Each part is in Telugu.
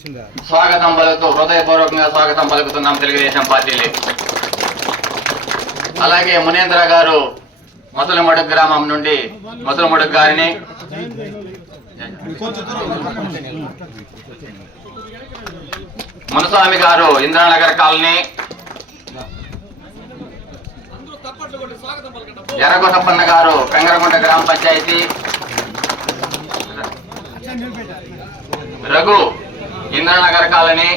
స్వాగతం పలుకుతూ హృదయపూర్వకంగా స్వాగతం పలుకుతున్నాం తెలుగుదేశం పార్టీలే. అలాగే మునేంద్ర గారు ముసలమడుగు గ్రామం నుండి ముసలమడుగు గారిని, మునస్వామి గారు ఇంద్రానగర్ కాలనీ, ఎర్రగొట్టపన్న గారు పెంగరగుంట గ్రామ పంచాయతీ, రఘు ఇంద్రానగర్ కాలనీ,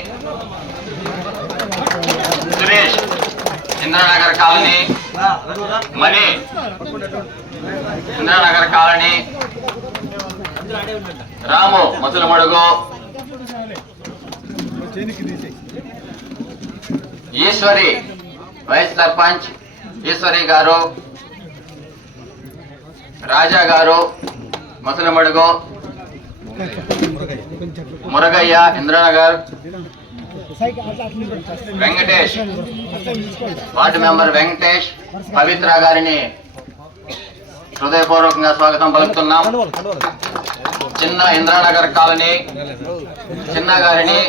సురేష్ ఇంద్రానగర్ కాలనీ, మణి ఇంద్రానగర్ కాలనీ, రాము ముసలమడుగు, ఈశ్వరి వైస్ సర్పంచ్ ఈశ్వరి గారు, రాజా గారు ముసలమడుగు, మురగయ్య ఇంద్రానగర్, వెంకటేష్ వార్డు మెంబర్ వెంకటేష్ పవిత్ర గారిని హృదయపూర్వకంగా స్వాగతం పలుకుతున్నాం. చిన్న ఇంద్రానగర్ కాలనీ చిన్న గారిని,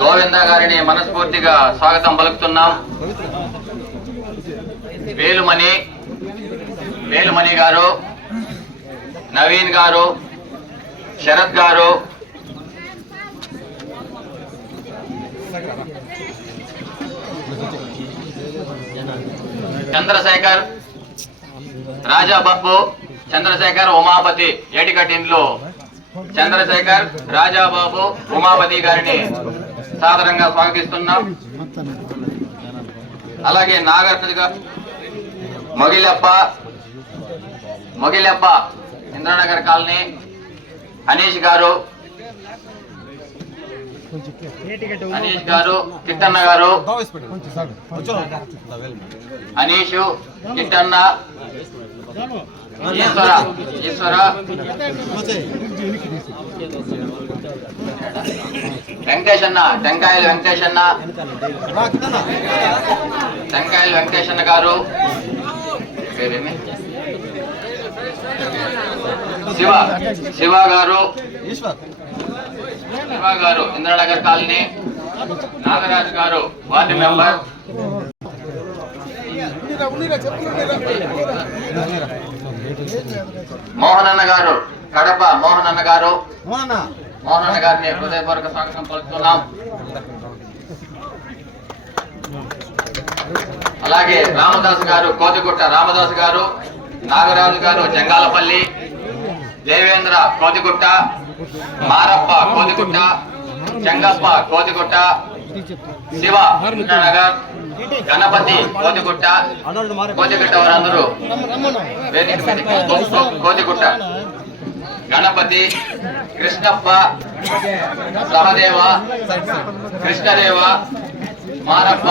గోవింద గారిని మనస్ఫూర్తిగా స్వాగతం పలుకుతున్నాం. వేలుమణి గారు, నవీన్ గారు, శరత్ గారు, చంద్రశేఖర్, రాజాబాబు, చంద్రశేఖర్, ఉమాపతి ఏటికట్టిండ్లు చంద్రశేఖర్, రాజాబాబు, ఉమాపతి గారిని సాదరంగా స్వాగతిస్తున్నాం. అలాగే నాగార్జున మొగిలప్ప ఇంద్రానగర్ కాలనీ, అనీష్ గారు, కిట్టన్న గారు, అనీషు, కిట్టన్న, ఈశ్వర, వెంకటేశన్న, టెంకాయలు వెంకటేశన్న గారు, శివ గారు ఇంద్రానగర్ కాలనీ, నాగరాజు గారు వార్డు మెంబర్, మోహనన్న గారు కడప, మోహనన్న గారిని హృదయపూర్వక స్వాగతం పలుకుతున్నాం. అలాగే రామదాస్ గారు కోతిగుట్ట, రామదాస్ గారు, నాగరాజు గారు జంగాలపల్లి, దేవేంద్ర కోతిగుట్ట, మారప్ప కోతిగుట్ట, చెంగప్ప కోతిగుట్ట, శివ నగర్, గణపతి కోతిగుట్ట వారందరూ కోతిగుట్ట, గణపతి, కృష్ణప్ప, సహదేవ, కృష్ణదేవ, మారప్ప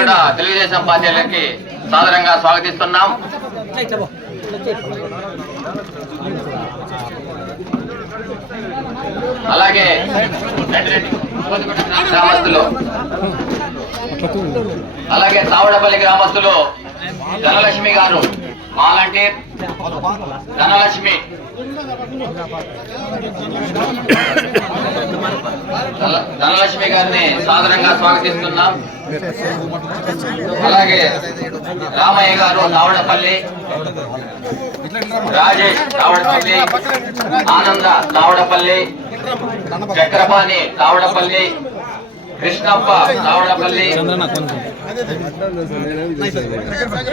కూడా తెలుగుదేశం పార్టీలకి సాదరంగా స్వాగతిస్తున్నాం. అలాగే గ్రామస్తులు, అలాగే తావడపల్లి గ్రామస్తులు ధనలక్ష్మి గారు, వాలంటీర్ ధనలక్ష్మి గారిని సాదరంగా స్వాగతిస్తున్నాం. అలాగే రామయ్య గారు తావడపల్లి, రాజేష్ తావడపల్లి, ఆనంద తావడపల్లి, చక్రపాణి తావడపల్లి, కృష్ణప్ప తావడపల్లి,